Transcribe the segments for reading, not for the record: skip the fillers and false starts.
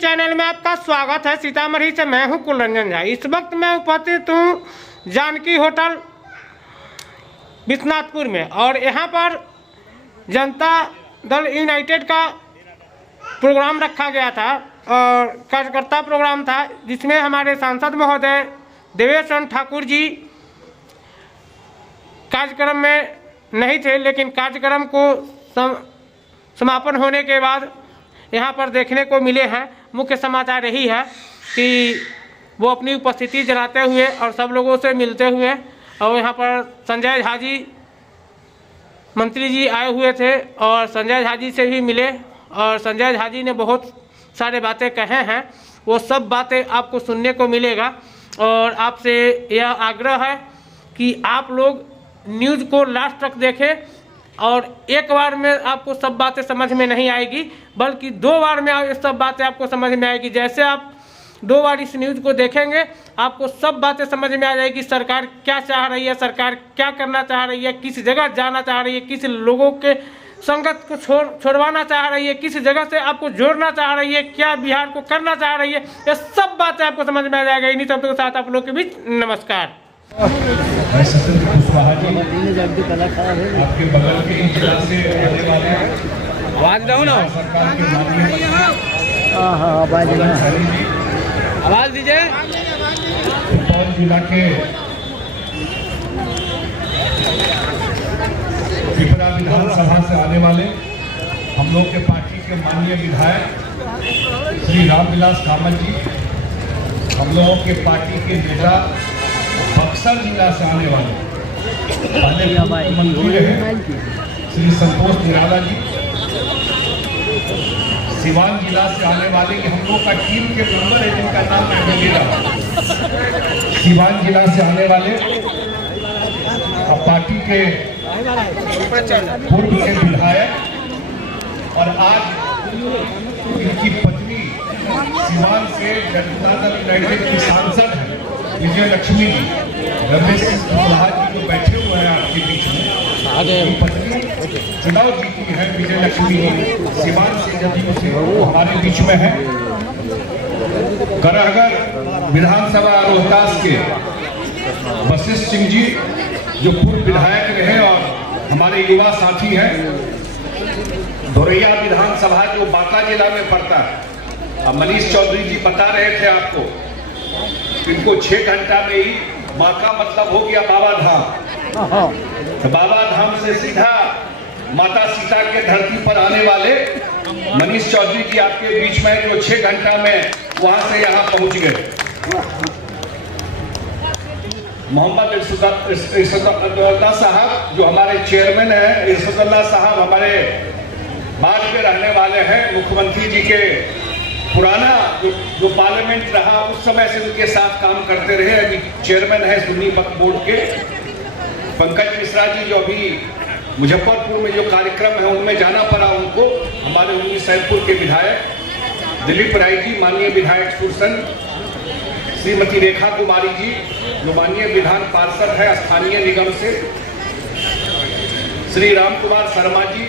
Channel में आपका स्वागत है। सीतामढ़ी से मैं हूं कुलरंजन झा। इस वक्त मैं उपस्थित हूं जानकी होटल विश्वनाथपुर में और यहां पर जनता दल यूनाइटेड का प्रोग्राम रखा गया था और कार्यकर्ता प्रोग्राम था, जिसमें हमारे सांसद महोदय देवेश चंद्र ठाकुर जी कार्यक्रम में नहीं थे, लेकिन कार्यक्रम को समापन होने के बाद यहाँ पर देखने को मिले हैं। मुख्य समाचार यही है कि वो अपनी उपस्थिति जनाते हुए और सब लोगों से मिलते हुए, और यहाँ पर संजय झा जी मंत्री जी आए हुए थे और संजय झा जी से भी मिले और संजय झा जी ने बहुत सारे बातें कहे हैं। वो सब बातें आपको सुनने को मिलेगा और आपसे यह आग्रह है कि आप लोग न्यूज़ को लास्ट तक देखें और एक बार में आपको सब बातें समझ में नहीं आएगी, बल्कि 2 बार में ये सब बातें आपको समझ में आएगी। जैसे आप 2 बार इस न्यूज़ को देखेंगे आपको सब बातें समझ में आ जाएगी। सरकार क्या चाह रही है, सरकार क्या करना चाह रही है, किस जगह जाना चाह रही है, किस लोगों के संगत को छोड़वाना चाह रही है, किस जगह से आपको जोड़ना चाह रही है, क्या बिहार को करना चाह रही है, ये सब बातें आपको समझ में आ जाएगा। इन्हीं शब्दों के साथ आप लोग के बीच नमस्कार। आपके बगल के जिला से आने वाले आवाज दो ना, आवाज दीजिए। सुपौल जिला के पिपरा विधानसभा से आने वाले हम लोग के पार्टी के माननीय विधायक श्री रामविलास कामत जी, हम लोगों के पार्टी के नेता बक्सर जिला से आने वाले पहले मंत्री रहे श्री संतोष निराला जी, सिवान जिला से आने वाले हम लोग का टीम के मेंबर है जिनका नाम मैं ले रहा हूँ। सिवान जिला से आने वाले पार्टी के पूर्व के विधायक और आज इनकी पत्नी सिवान से जनता दल यूनाइटेड की सांसद है विजय लक्ष्मी जी, रमेश कुशवाहा जी जो बैठे हुए हैं आपके बीच में, पत्नी चुनाव जीती है विजय लक्ष्मी जी, सिवान से जदयू से हमारे बीच में है। करहगर विधानसभा रोहतास के वशिष्ठ सिंह जी जो पूर्व विधायक रहे और हमारे युवा साथी हैं। धोरैया विधानसभा जो बांका जिला में पड़ता है, अब मनीष चौधरी जी बता रहे थे आपको, इनको 6 घंटा में ही बांका मतलब हो गया बाबा धाम। तो बाबा धाम से सीधा माता सीता के धरती पर आने वाले मनीष चौधरी जी आपके बीच में जो 6 घंटा में वहां से यहां पहुंच गए। मोहम्मद इरशदुल्लाह साहब जो हमारे चेयरमैन हैं, इरशदुल्लाह साहब हमारे बाद में रहने वाले हैं, मुख्यमंत्री जी के पुराना जो पार्लियामेंट रहा उस समय से उनके साथ काम करते रहे, अभी चेयरमैन है सुन्नी वक्फ बोर्ड के। पंकज मिश्रा जी जो अभी मुजफ्फरपुर में जो कार्यक्रम है उनमें जाना पड़ा उनको, हमारे उन्नी सैदपुर के विधायक दिलीप राय जी, माननीय विधायक सुरसन, श्रीमती रेखा कुमारी जी जो माननीय विधान पार्षद है स्थानीय निगम से, श्री राम कुमार शर्मा जी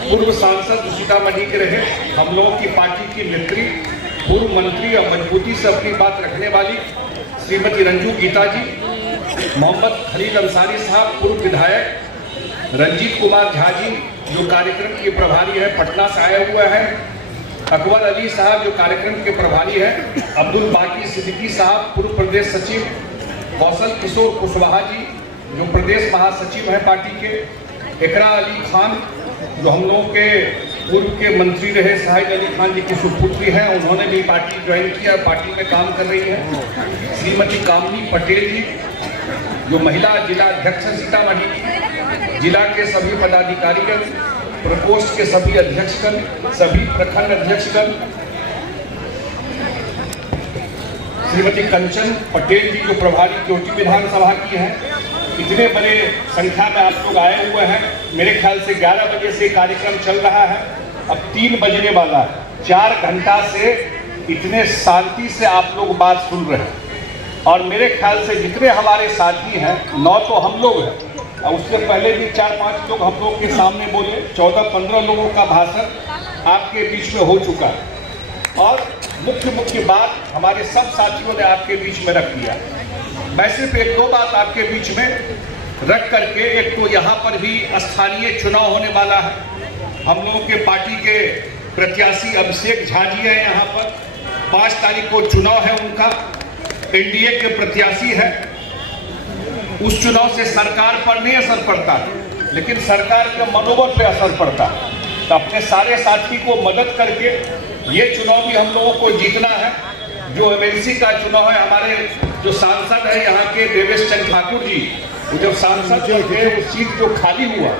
पूर्व सांसद सीतामढ़ी के रहे, हम लोगों की पार्टी की नेत्री, पूर्व मंत्री और मजबूती से अपनी बात रखने वाली श्रीमती रंजू गीता जी, मोहम्मद खलील अंसारी साहब पूर्व विधायक, रंजीत कुमार झा जी जो कार्यक्रम के प्रभारी है पटना से आए हुए हैं, अकबर अली साहब जो कार्यक्रम के प्रभारी है, अब्दुल बाकी सिद्दीकी साहब पूर्व प्रदेश सचिव, कौशल किशोर कुशवाहा जी जो प्रदेश महासचिव है पार्टी के, इकरा अली खान जो हम लोगों के पूर्व के मंत्री रहे शाहिद अली खान जी की सुपुत्री हैं, उन्होंने भी पार्टी ज्वाइन किया, पार्टी में काम कर रही है, श्रीमती कामनी पटेल जी जो महिला जिला अध्यक्ष है सीतामढ़ी, जिला के सभी पदाधिकारीगण, प्रकोष्ठ के सभी अध्यक्षगण, सभी प्रखंड अध्यक्षगण, श्रीमती कंचन पटेल जी जो प्रभारी कोटी विधानसभा की है। इतने बड़े संख्या में आप लोग आए हुए हैं। मेरे ख्याल से 11 बजे से कार्यक्रम चल रहा है, अब 3 बजने वाला है। 4 घंटा से इतने शांति से आप लोग बात सुन रहे हैं और मेरे ख्याल से जितने हमारे साथी हैं, 9 तो हम लोग हैं और उससे पहले भी 4-5 लोग हम लोग के सामने बोले, 14-15 लोगों का भाषण आपके बीच में हो चुका है। और मुख्य बात हमारे सब साथियों ने आपके बीच में रख दिया। मैं सिर्फ एक दो बात आपके बीच में रख करके, एक तो यहाँ पर भी स्थानीय चुनाव होने वाला है। हम लोगों के पार्टी के प्रत्याशी अभिषेक झा जी हैं यहाँ पर, 5 तारीख को चुनाव है उनका, एनडीए के प्रत्याशी है। उस चुनाव से सरकार पर नहीं असर पड़ता, लेकिन सरकार के मनोबल पे असर पड़ता। तो अपने सारे साथी को मदद करके ये चुनाव भी हम लोगों को जीतना है। जो एमएलसी का चुनाव है, हमारे जो सांसद है यहाँ के देवेश चंद्र ठाकुर जी, वो जब सांसद जो थे वो सीट जो खाली हुआ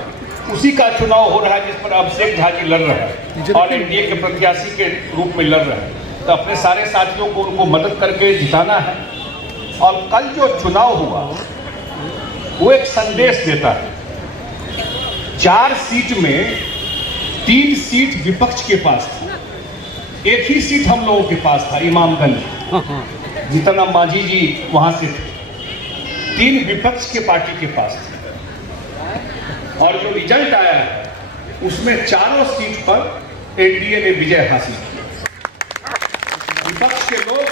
उसी का चुनाव हो रहा है, जिस पर अभिषेक झा जी लड़ रहे हैं और एनडीए के प्रत्याशी के रूप में लड़ रहे हैं। तो अपने सारे साथियों को उनको मदद करके जिताना है। और कल जो चुनाव हुआ वो एक संदेश देता है। 4 सीट में 3 सीट विपक्ष के पास थी, एक ही सीट हम लोगों के पास था, इमामगंज, जितना मांझी जी वहां से थे। 3 विपक्ष के पार्टी के पास थे। और जो रिजल्ट आया है उसमें चारों सीट पर एनडीए ने विजय हासिल की। विपक्ष के लोग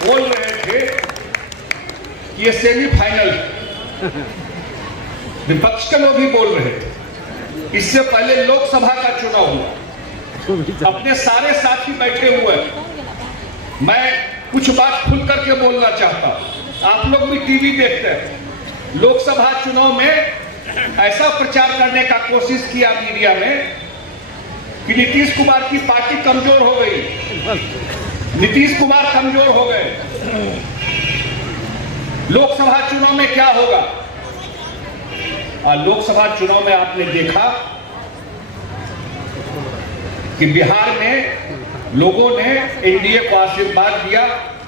बोल रहे थे कि ये सेमीफाइनल है, विपक्ष के लोग ही बोल रहे थे। इससे पहले लोकसभा का चुनाव हुआ, अपने सारे साथी बैठे हुए, मैं कुछ बात खुल करके बोलना चाहता हूं। आप लोग भी टीवी देखते हैं। लोकसभा चुनाव में ऐसा प्रचार करने का कोशिश किया मीडिया में कि नीतीश कुमार की पार्टी कमजोर हो गई, नीतीश कुमार कमजोर हो गए। लोकसभा चुनाव में क्या होगा? और लोकसभा चुनाव में आपने देखा कि बिहार में लोगों ने एनडीए को आशीर्वाद दिया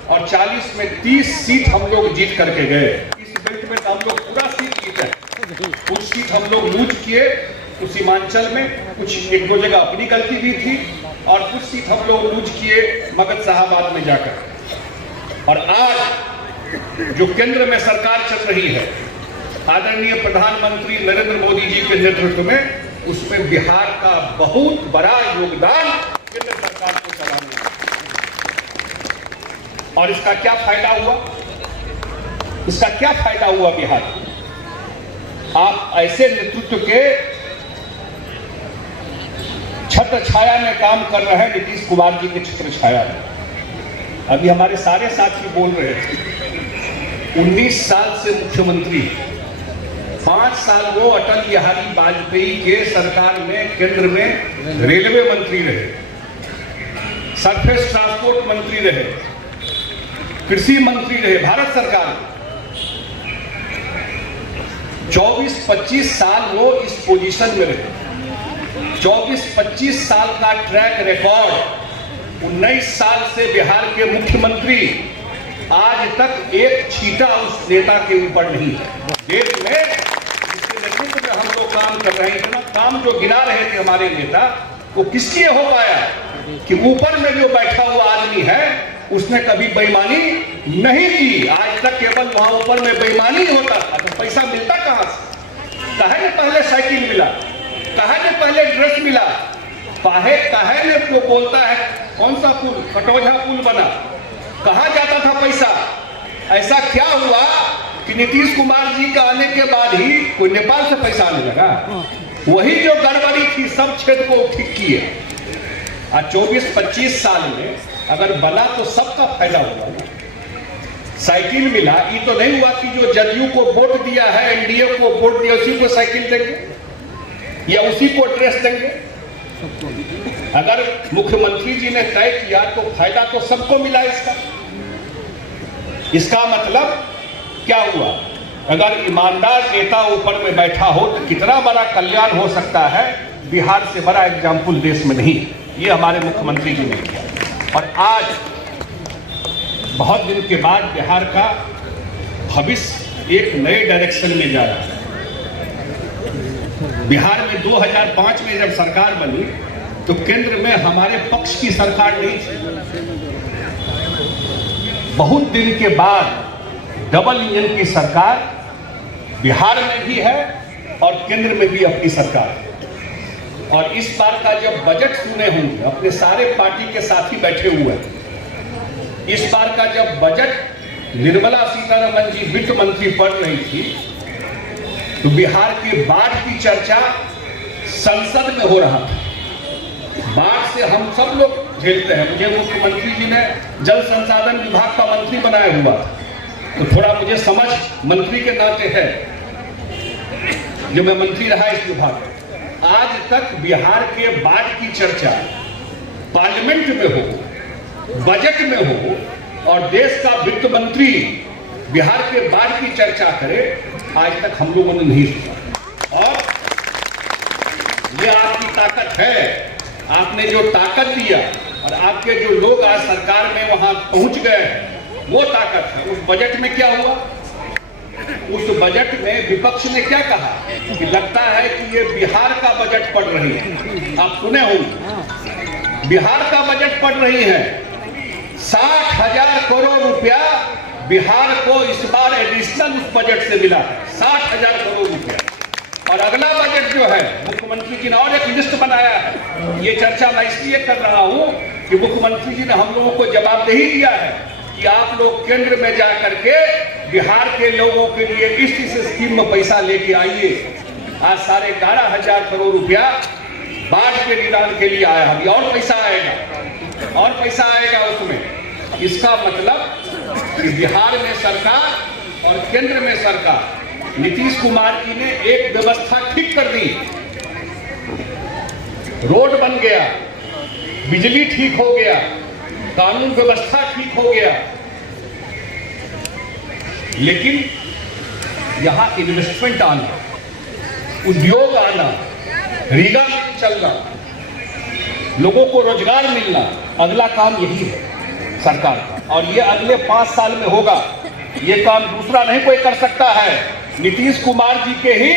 और 40 में 30 सीट हम लोग जीत करके गए। इस बेल्ट में हम लोग पूरा सीट जीते। कुछ सीट हम लोग लूज किए, कुछ सीमांचल में, कुछ 1-2 जगह अपनी गलती भी थी, और कुछ सीट हम लोग लूज किए मगध साहबाद में जाकर। और आज जो केंद्र में सरकार चल रही है आदरणीय प्रधानमंत्री नरेंद्र मोदी जी के नेतृत्व में, उसमें बिहार का बहुत बड़ा योगदान केंद्र सरकार को चलाने में। और इसका क्या फायदा हुआ? इसका क्या फायदा हुआ बिहार को? आप ऐसे नेतृत्व के छत्र छाया में काम कर रहे हैं, नीतीश कुमार जी के छत्र छाया में। अभी हमारे सारे साथी बोल रहे थे 19 साल से मुख्यमंत्री, 5 साल वो अटल बिहारी वाजपेयी के सरकार में केंद्र में रेलवे मंत्री रहे, सरफेस ट्रांसपोर्ट मंत्री रहे, कृषि मंत्री रहे भारत सरकार। 24-25 साल वो इस पोजीशन में रहे। 24-25 साल का ट्रैक रिकॉर्ड। 19 साल से बिहार के मुख्यमंत्री, आज तक एक छींटा उस नेता के ऊपर नहीं है। देश में जिसके नेतृत्व में हम लोग काम कर रहे हैं, इतना काम जो गिना रहे थे हमारे नेता, वो किसलिए हो पाया कि ऊपर में जो बैठा हुआ आदमी है उसने कभी बेईमानी नहीं की। आज तक केवल वहां ऊपर में बेईमानी होता था, तो पैसा मिलता कहां से? कहे ने पहले साइकिल मिला, कहे ने पहले ड्रेस मिला, कहे ने वो बोलता है कौन सा पुल, कटौझा पुल बना, कहां जाता था पैसा? ऐसा क्या हुआ कि नीतीश कुमार जी का आने के बाद ही कोई नेपाल से पैसा आने लगा? वही जो गड़बड़ी थी सब क्षेत्र को ठीक किए। आज 24-25 साल में अगर बना तो सबका फायदा होगा। साइकिल मिला, ये तो नहीं हुआ कि जो जदयू को वोट दिया है, एनडीए को वोट दिया, उसी को साइकिल देंगे या उसी को ड्रेस देंगे। अगर मुख्यमंत्री जी ने तय किया तो फायदा तो सबको मिला। इसका मतलब क्या हुआ? अगर ईमानदार नेता ऊपर में बैठा हो तो कितना बड़ा कल्याण हो सकता है। बिहार से बड़ा एग्जाम्पल देश में नहीं, ये हमारे मुख्यमंत्री जी ने किया। और आज बहुत दिन के बाद बिहार का भविष्य एक नए डायरेक्शन में जा रहा है। बिहार में 2005 में जब सरकार बनी तो केंद्र में हमारे पक्ष की सरकार नहीं थी। बहुत दिन के बाद डबल इंजन की सरकार बिहार में भी है और केंद्र में भी अपनी सरकार है। और इस बार का जब बजट सुने होंगे, अपने सारे पार्टी के साथी बैठे हुए हैं, इस बार का जब बजट निर्मला सीतारमण जी वित्त मंत्री पढ़ रही थी तो बिहार के बाढ़ की चर्चा संसद में हो रहा था। बाढ़ से हम सब लोग झेलते हैं। मुझे मुख्यमंत्री जी ने जल संसाधन विभाग का मंत्री बनाया हुआ था, तो थोड़ा मुझे समझ मंत्री के नाते है, जो मैं मंत्री रहा इस विभाग में। आज तक बिहार के बाढ़ की चर्चा पार्लियामेंट में हो, बजट में हो और देश का वित्त मंत्री बिहार के बाढ़ की चर्चा करे, आज तक हम लोगों ने नहीं सुना। और ये आपकी ताकत है, आपने जो ताकत दिया और आपके जो लोग आज सरकार में वहां पहुंच गए, वो ताकत है। उस बजट में क्या हुआ? उस बजट में विपक्ष ने क्या कहा कि लगता है कि ये बिहार का बजट पढ़ रही है। आप सुने होंगे, बिहार का बजट पढ़ रही है। 60,000 करोड़ रुपया बिहार को इस बार एडिशनल उस बजट से मिला है, 60,000 करोड़ रुपया। और अगला बजट जो है, मुख्यमंत्री जी ने और एक लिस्ट बनाया है। ये चर्चा मैं इसलिए कर रहा हूं कि मुख्यमंत्री जी ने हम लोगों को जवाबदेही दिया है कि आप लोग केंद्र में जा करके बिहार के लोगों के लिए इस स्कीम में पैसा लेके आइए। आज 11,500 करोड़ रुपया बाढ़ के निदान के लिए आया, अभी और पैसा आएगा, और पैसा आएगा उसमें। इसका मतलब कि बिहार में सरकार और केंद्र में सरकार, नीतीश कुमार जी ने एक व्यवस्था ठीक कर दी। रोड बन गया, बिजली ठीक हो गया, कानून व्यवस्था ठीक हो गया, लेकिन यहां इन्वेस्टमेंट आना, उद्योग आना, रीगा चलना, लोगों को रोजगार मिलना, अगला काम यही है सरकार का। और ये अगले 5 साल में होगा। ये काम दूसरा नहीं कोई कर सकता है। नीतीश कुमार जी के ही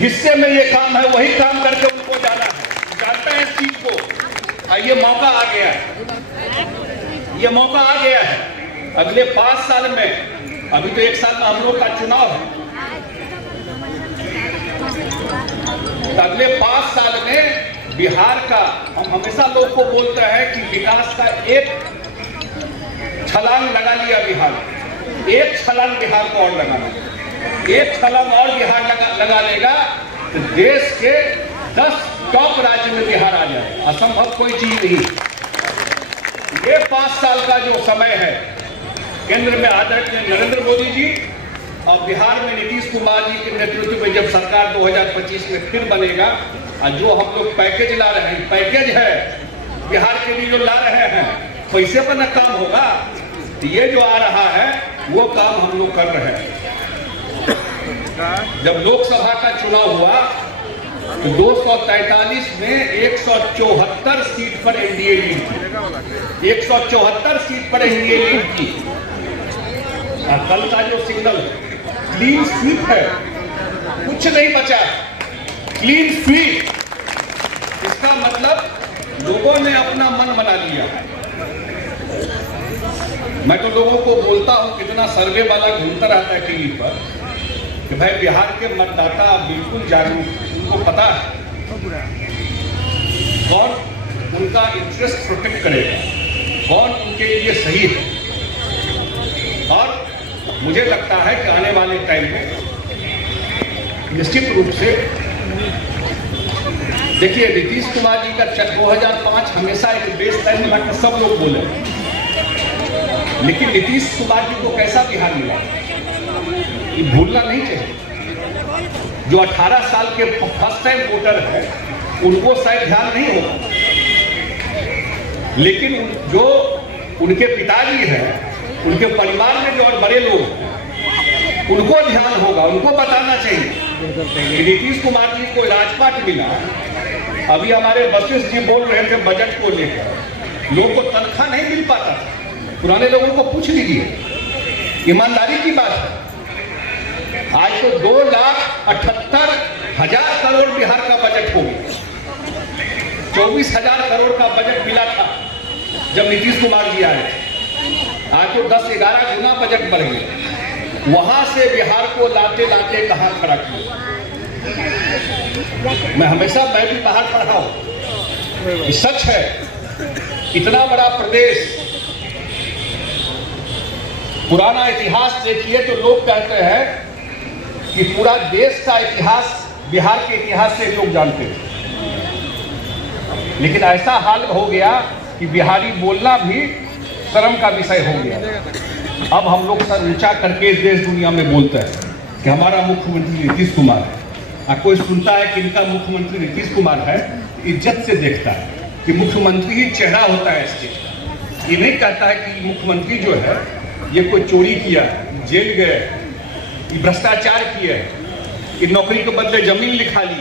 हिस्से में ये काम है, वही काम करके उनको जाना है। जानते हैं इस चीज को। ये मौका आ गया है, ये मौका आ गया है। अगले 5 साल में, अभी तो 1 साल में हम लोग का चुनाव है, अगले 5 साल में बिहार का, हम हमेशा लोग को बोलते हैं कि विकास का एक छलांग लगा लिया बिहार, एक छलांग बिहार को और लगाना, एक छलांग और बिहार लगा लेगा तो देश के 10 टॉप राज्य में बिहार आ जाए। असंभव कोई चीज नहीं। ये 5 साल का जो समय है, केंद्र में आदरणीय नरेंद्र मोदी जी और बिहार में नीतीश कुमार जी के नेतृत्व में जब सरकार 2025 में फिर बनेगा, और जो हम लोग पैकेज ला रहे हैं, पैकेज है बिहार के लिए जो ला रहे हैं, पैसे पर न काम होगा। ये जो आ रहा है वो काम हम लोग कर रहे हैं। जब लोकसभा का चुनाव हुआ तो 243 में 174 सीट पर एनडीए लीड की, 174 सीट पर एनडीए लीड की। और कल का जो सिग्नल क्लीन स्वीप है, कुछ नहीं बचा, क्लीन स्वीप। इसका मतलब लोगों ने अपना मन बना लिया। मैं तो लोगों को बोलता हूं, कितना सर्वे वाला घूमता रहता है टीवी पर, कि भाई बिहार के मतदाता बिल्कुल जागरूक, उनको पता है कौन उनका इंटरेस्ट प्रोटेक्ट करेगा, कौन उनके लिए सही है। और मुझे लगता है कि आने वाले टाइम में निश्चित रूप से, देखिए नीतीश कुमार जी का 2005 हमेशा एक बेस लाइन में सब लोग बोले, लेकिन नीतीश कुमार जी को कैसा बिहार मिला ये भूलना नहीं चाहिए। जो 18 साल के फर्स्ट टाइम वोटर है उनको शायद ध्यान नहीं होगा, लेकिन जो उनके पिताजी हैं, उनके परिवार में जो और बड़े लोग हैं, उनको ध्यान होगा, उनको बताना चाहिए कि नीतीश कुमार जी को राजपाट मिला। अभी हमारे वशिष्ठ जी बोल रहे थे बजट को लेकर, लोगों को तनख्वाह नहीं मिल पाता था। पुराने लोगों को पूछ लीजिए, ईमानदारी की बात है। आज तो 2,78,000 करोड़ बिहार का बजट हो गया। 24,000 करोड़ का बजट मिला था जब नीतीश कुमार जी आए थे। आज तो 10-11 गुना बजट बढ़ गया। वहां से बिहार को लाते लाते कहां खड़ा किया। मैं भी बाहर पढ़ा हूं, सच है। इतना बड़ा प्रदेश, पुराना इतिहास देखिए तो लोग कहते हैं कि पूरा देश का इतिहास बिहार के इतिहास से लोग जानते थे, लेकिन ऐसा हाल हो गया कि बिहारी बोलना भी शर्म का विषय हो गया। अब हम लोग सर ऊंचा करके इस देश दुनिया में बोलते हैं कि हमारा मुख्यमंत्री नीतीश कुमार है। कोई सुनता है कि इनका मुख्यमंत्री नीतीश कुमार है, इज्जत से देखता है कि मुख्यमंत्री ही चेहरा होता है स्टेट का। ये नहीं कहता है कि मुख्यमंत्री जो है ये कोई चोरी किया, जेल गए, ये भ्रष्टाचार किया, ये नौकरी के बदले जमीन लिखा ली।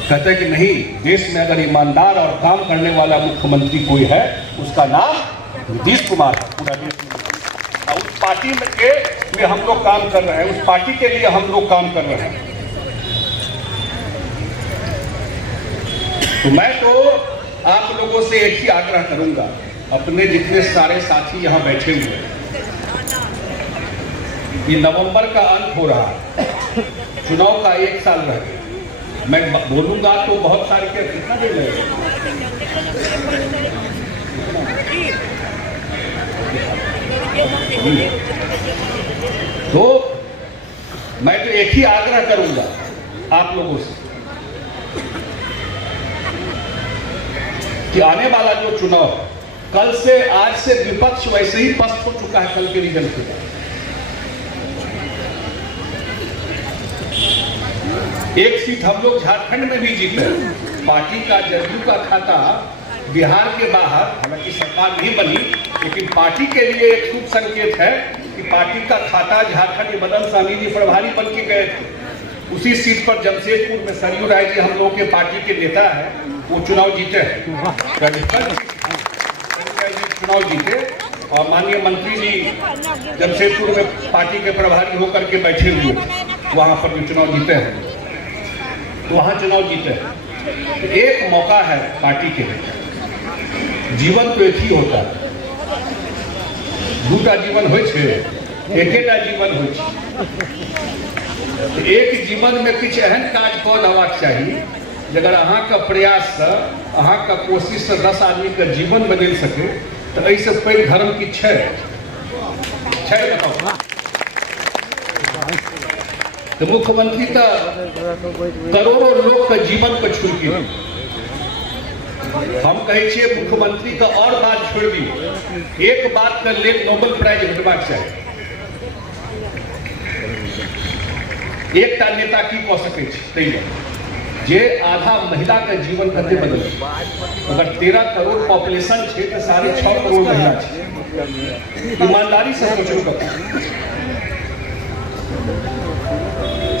कहते हैं कि नहीं, देश में अगर ईमानदार और काम करने वाला मुख्यमंत्री कोई है उसका नाम नीतीश कुमार है। पूरा देश में उस पार्टी में हम लोग काम कर रहे हैं, उस पार्टी के लिए हम लोग काम कर रहे हैं। तो मैं तो आप लोगों से एक ही आग्रह करूंगा, अपने जितने सारे साथी यहाँ बैठे हुए हैं, ये नवंबर का अंत हो रहा है, चुनाव का 1 साल रह गया। मैं बोलूंगा तो बहुत सारे के कितना देर लगेगा, तो मैं तो एक ही आग्रह करूंगा आप लोगों से कि आने वाला जो चुनाव कल से, आज से विपक्ष वैसे ही पस्त हो चुका है कल के रिजल्ट के बाद। एक सीट हम लोग झारखंड में भी जीते। पार्टी का जदयू का खाता बिहार के बाहर, हालांकि सरकार नहीं बनी, लेकिन पार्टी के लिए एक शुभ संकेत है कि पार्टी का खाता झारखंड में मदन सहनी जी प्रभारी बन के गए थे। उसी सीट पर जमशेदपुर में सरयू राय जी हम लोग के पार्टी के नेता है, वो चुनाव जीते हैं, चुनाव जीते, और माननीय मंत्री जी जमशेदपुर में पार्टी के प्रभारी होकर के बैठे हुए, वहां पर भी चुनाव जीते हैं। तो वहां चुनाव जीते हैं, तो एक मौका है पार्टी के लिए। जीवन तो एक ही होता है, दूटा जीवन हो, एकेटा जीवन हो। एक जीवन में कुछ एहन काज कौन होबाक चाहिए अगर अहाँ का प्रयास से, अहाँ का कोशिश से 10 आदमी का जीवन बदल सके, तो ऐसे पैघ धर्म की छै बताओ। तो मुख्यमंत्री तो करोड़ों लोग का जीवन को छू के, हम कहे छे मुख्यमंत्री का और बात छोड़ दी, एक बात का लेल नोबेल प्राइज भेटबाक चाहिए। एकटा नेता की कह सकै छै जे आधा महिला का जीवन कते बदल। अगर 13 करोड़ पॉपुलेशन है तो 6.5 करोड़ महिला है। ईमानदारी से सोचो,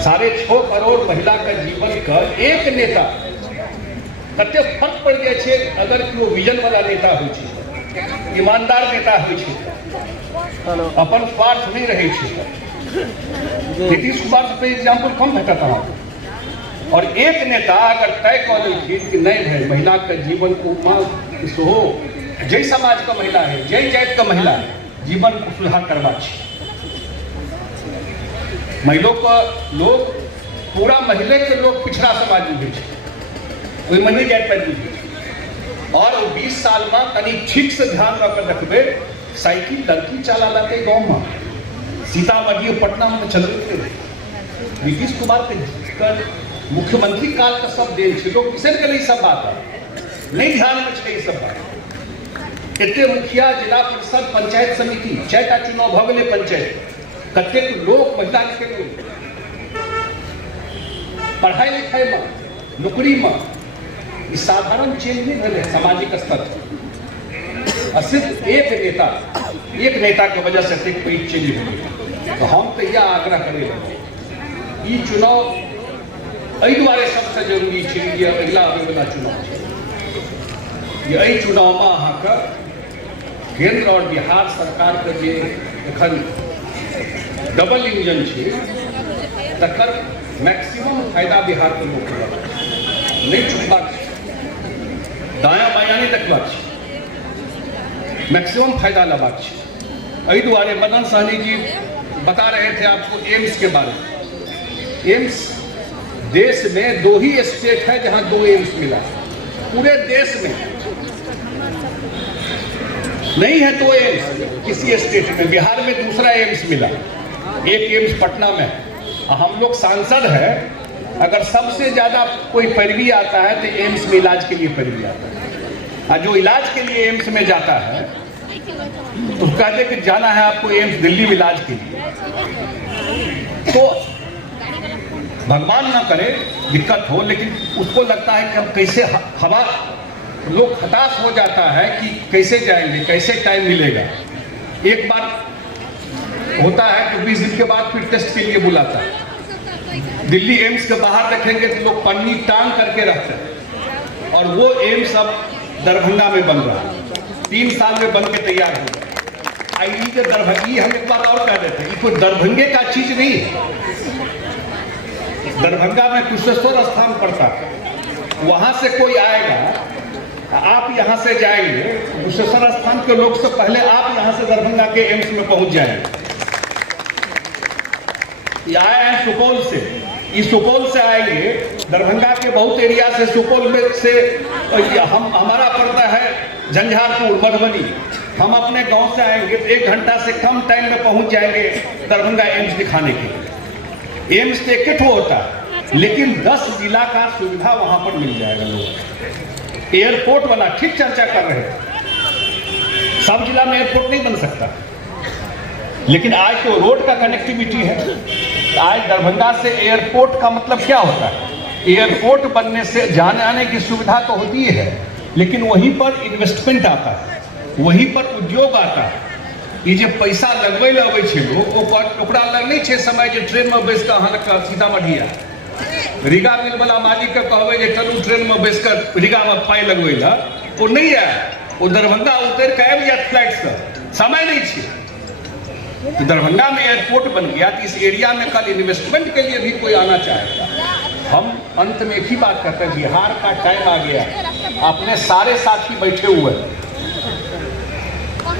6.5 करोड़ महिला का जीवन का एक नेता कते फर्क पड़ गया है। अगर कोई विजन वाला नेता हो, ईमानदार नेता हो, अपन स्वार्थ नहीं रहे छे। नीतीश कुमार पे एग्जाम्पल कम भेटा था। और एक नेता अगर तय कर देलखिन कि नहीं भाई, महिला का जीवन को हो, जय समाज का महिला है, जय जाति का महिला है, जीवन को सुधार करवा चाहिए। महिलों का लोग, पूरा महिले के लोग पिछड़ा समाज में कोई महिला जाति पर, और 20 साल में तनी ठीक से ध्यान रखबे, साइकिल लड़की चला लाते गाँव में, सीतामढ़ी पटना में चल रहे थे। नीतीश कुमार के मुख्यमंत्री काल का सब देन छे, लोग किसे के लिए सब बात है नहीं ध्यान में छे। सब बात एते मुखिया, जिला परिषद, पंचायत समिति, 6टा चुनाव भ गेले पंचायत, कते लोग महिला के पढ़ाई लिखाई में, नौकरी में साधारण चेंज नहीं भेले सामाजिक स्तर पर। सिर्फ एक नेता के वजह से पेज चेंज हो। तो हम तो यह आग्रह करें, ये चुनाव एहि दुआरे सबसे जरूरी है, ये अगला आबे वाला चुनाव है। ये चुनाव में अहाँके केंद्र और बिहार सरकार के जे एखन डबल इंजन है, तकर मैक्सिमम फायदा बिहार के लोग नहीं चुकबाक, दायां बायां नहीं देखबाक, मैक्सिमम फायदा लेबाक। एहि दुआरे मदन सहनी जी बता रहे थे आपको एम्स के बारे में। एम्स देश में 2 ही स्टेट है जहां 2 एम्स मिला, पूरे देश में नहीं है 2 एम्स किसी स्टेट में। बिहार में दूसरा एम्स मिला, एक एम्स पटना में। हम लोग सांसद हैं, अगर सबसे ज्यादा कोई पैरवी आता है तो एम्स में इलाज के लिए पैरवी आता है, और जो इलाज के लिए एम्स में जाता है तो कहते कि जाना है आपको एम्स दिल्ली में इलाज के लिए। तो भगवान ना करे दिक्कत हो, लेकिन उसको लगता है कि हम कैसे हवा, लोग हताश हो जाता है कि कैसे जाएंगे, कैसे टाइम मिलेगा। एक बार होता है कि 20 दिन के बाद फिर टेस्ट के लिए बुलाता है। दिल्ली एम्स के बाहर रखेंगे तो लोग पन्नी टांग करके रखते हैं, और वो एम्स अब दरभंगा में बन रहा है, 3 साल में बन के तैयार हो गया। दरभंगी, हम एक बात और कह देते हैं, कोई दरभंगे का चीज नहीं है। दरभंगा में कुशेश्वर स्थान पड़ता है, वहां से कोई आएगा, आप यहां से जाएंगे कुशेश्वर स्थान के लोग से पहले आप यहां से दरभंगा के एम्स में पहुंच जाएंगे। ये आए हैं सुपौल से, इस सुपौल से आएंगे, दरभंगा के बहुत एरिया से, सुपौल में से हमारा पड़ता है झंझारपुर, मधुबनी। हम अपने गांव से आएंगे तो 1 घंटा से कम टाइम में पहुंच जाएंगे दरभंगा एम्स दिखाने के लिए। एम्स टिकट होता है, लेकिन 10 जिला का सुविधा वहां पर मिल जाएगा लोग। एयरपोर्ट वाला ठीक चर्चा कर रहे हैं, सब जिला में एयरपोर्ट नहीं बन सकता, लेकिन आज तो रोड का कनेक्टिविटी है। आज दरभंगा से एयरपोर्ट का मतलब क्या होता है? एयरपोर्ट बनने से जाने आने की सुविधा तो होती है, लेकिन वहीं पर इन्वेस्टमेंट आता है, वहीं पर उद्योग आता है। ये जो पैसा लगवे लगे छे लोग, ओकरा लग नहीं छे समय जे ट्रेन में बैस कर सीतामढ़ी आ रीगा मिल वाला मालिक के कहबे जे चलू ट्रेन में बैस कर रीगा में पाई लगवे ला, वो नहीं है। वो दरभंगा उतर के आबि जात फ्लाइट से, समय नहीं छे। तो दरभंगा में एयरपोर्ट बन गया तो इस एरिया में कल इन्वेस्टमेंट के लिए भी कोई आना चाहेगा। हम अंत में एक ही बात करते हैं, बिहार का टाइम आ गया, अपने सारे साथी बैठे हुए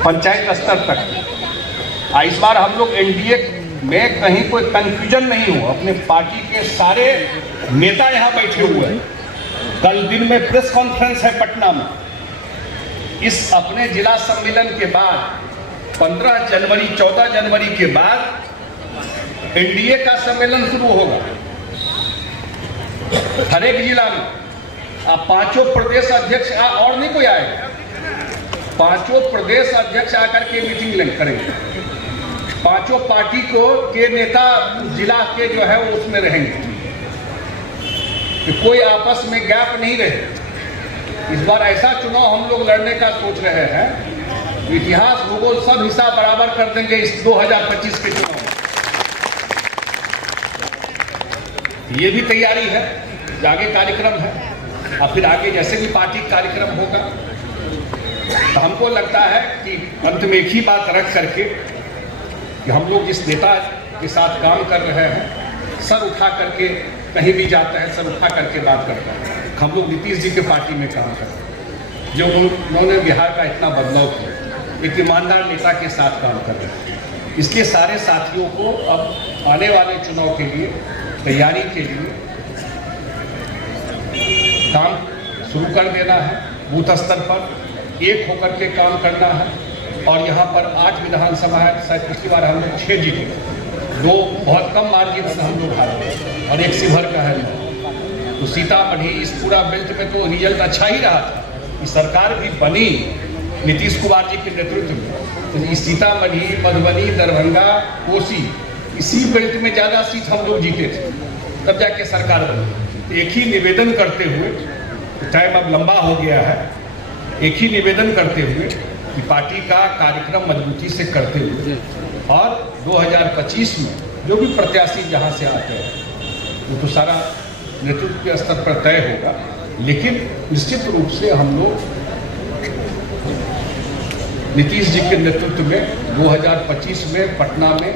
पंचायत स्तर तक। इस बार हम लोग एनडीए में कहीं कोई कंफ्यूजन नहीं हो, अपने पार्टी के सारे नेता यहाँ बैठे हुए हैं। कल दिन में प्रेस कॉन्फ्रेंस है पटना में। इस अपने जिला सम्मेलन के बाद 15 जनवरी 14 जनवरी के बाद एनडीए का सम्मेलन शुरू होगा हर एक जिला में। अब 5 प्रदेश अध्यक्ष और नहीं कोई आएगा, 5 प्रदेश अध्यक्ष आकर के मीटिंग करेंगे। 5 पार्टी को के नेता जिला के जो है वो उसमें रहेंगे, कि कोई आपस में गैप नहीं रहे। इस बार ऐसा चुनाव हम लोग लड़ने का सोच रहे हैं, इतिहास भूगोल सब हिसाब बराबर कर देंगे इस 2025 के चुनाव में। ये भी तैयारी है, आगे कार्यक्रम है, और फिर आगे जैसे भी पार्टी कार्यक्रम होगा तो हमको लगता है कि अंत में एक ही बात रख करके कि हम लोग जिस नेता के साथ काम कर रहे हैं, सर उठा करके कहीं भी जाते हैं, सर उठा करके बात करते हैं। हम लोग नीतीश जी के पार्टी में काम कर रहे हैं, जो उन्होंने बिहार का इतना बदलाव किया, एक ईमानदार नेता के साथ काम कर रहे हैं। इसलिए सारे साथियों को अब आने वाले चुनाव के लिए तैयारी के लिए काम शुरू कर देना है। बूथ स्तर पर एक होकर के काम करना है, और यहाँ पर 8 विधानसभा है, शायद पिछली बार हम लोग 6 जीते, 2 बहुत कम मार्जिन से हम लोग हारे, और 1 शिवहर का है। तो सीतामढ़ी इस पूरा बेल्ट में तो रिजल्ट अच्छा ही रहा था। ये सरकार भी बनी नीतीश कुमार जी के नेतृत्व में, तो इस सीतामढ़ी, मधुबनी, दरभंगा, कोसी, इसी बेल्ट में ज़्यादा सीट हम लोग जीते थे, तब जाके सरकार बनी। एक ही निवेदन करते हुए, टाइम अब लंबा हो गया है, एक ही निवेदन करते हुए कि पार्टी का कार्यक्रम मजबूती से करते हुए, और 2025 में जो भी प्रत्याशी जहां से आते हैं वो तो सारा नेतृत्व के स्तर पर तय होगा, लेकिन निश्चित रूप से हम लोग नीतीश जी के नेतृत्व में 2025 में पटना में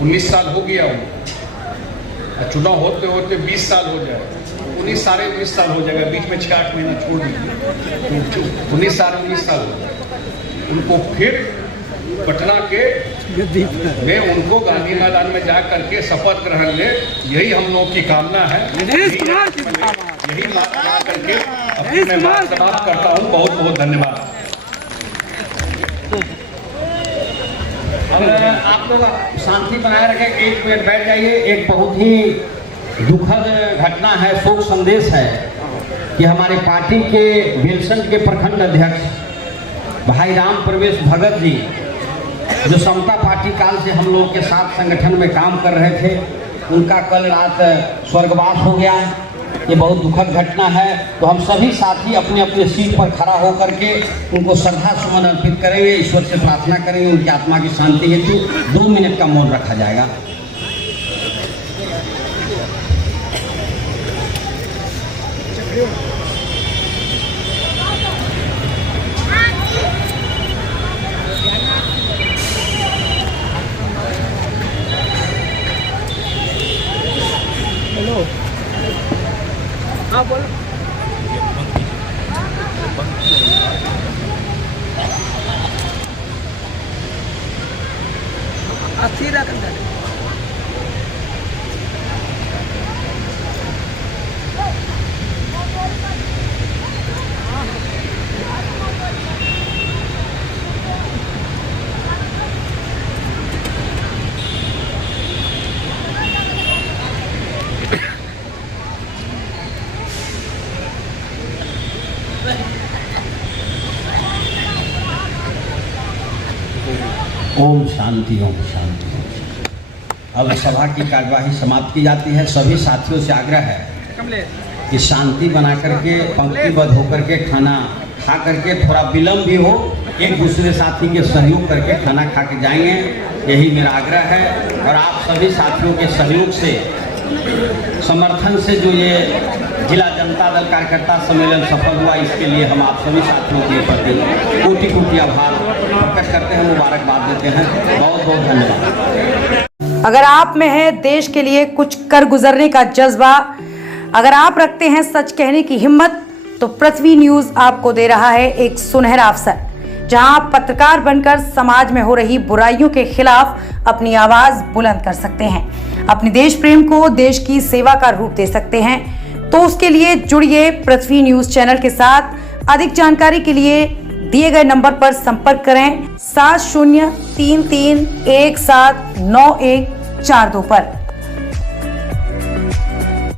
19 साल हो गया उनको, चुनाव होते होते 20 साल हो जाए, 19 साढ़े 19 साल हो जाएगा, बीच में 6-8 महीना छोड़ दीजिए, तो 19 साल हो जाए। उनको फिर पटना के मैं उनको गांधी मैदान में जा करके शपथ ग्रहण ले, यही हम लोग की कामना है। यही बात कहा करके अपनी मैं बात समाप्त करता हूँ। बहुत बहुत धन्यवाद। अब आप लोग शांति बनाए रखें, 1 मिनट बैठ जाइए। एक बहुत ही दुखद घटना है, शोक संदेश है कि हमारे पार्टी के बेलसंड के प्रखंड अध्यक्ष भाई राम प्रवेश भगत जी, जो समता पार्टी काल से हम लोग के साथ संगठन में काम कर रहे थे, उनका कल रात स्वर्गवास हो गया। ये बहुत दुखद घटना है। तो हम सभी साथी अपने अपने सीट पर खड़ा होकर के उनको श्रद्धा सुमन अर्पित करेंगे, ईश्वर से प्रार्थना करेंगे उनकी आत्मा की शांति हेतु 2 मिनट का मौन रखा जाएगा। हाँ बोलो। अस्थिर ओम शांति, ओम शांति। अब सभा की कार्यवाही समाप्त की जाती है। सभी साथियों से आग्रह है कि शांति बना करके पंक्तिबद्ध होकर के खाना खा करके, थोड़ा विलम्ब भी हो, एक दूसरे साथी के सहयोग करके खाना खा के जाएंगे, यही मेरा आग्रह है। और आप सभी साथियों के सहयोग से, समर्थन से जो ये जिला जनता दल कार्यकर्ता सम्मेलन सफल हुआ, इसके लिए हम आप सभी साथियों के प्रति कोटि कोटि आभार प्रकट करते हैं, मुबारकबाद देते हैं। बहुत बहुत धन्यवाद। अगर आप में है देश के लिए कुछ कर गुजरने का जज्बा, अगर आप रखते हैं सच कहने की हिम्मत, तो पृथ्वी न्यूज आपको दे रहा है एक सुनहरा अवसर, जहां आप पत्रकार बनकर समाज में हो रही बुराइयों के खिलाफ अपनी आवाज बुलंद कर सकते हैं, अपने देश प्रेम को देश की सेवा का रूप दे सकते हैं। तो उसके लिए जुड़िए पृथ्वी न्यूज चैनल के साथ। अधिक जानकारी के लिए दिए गए नंबर पर संपर्क करें 7033179142 पर।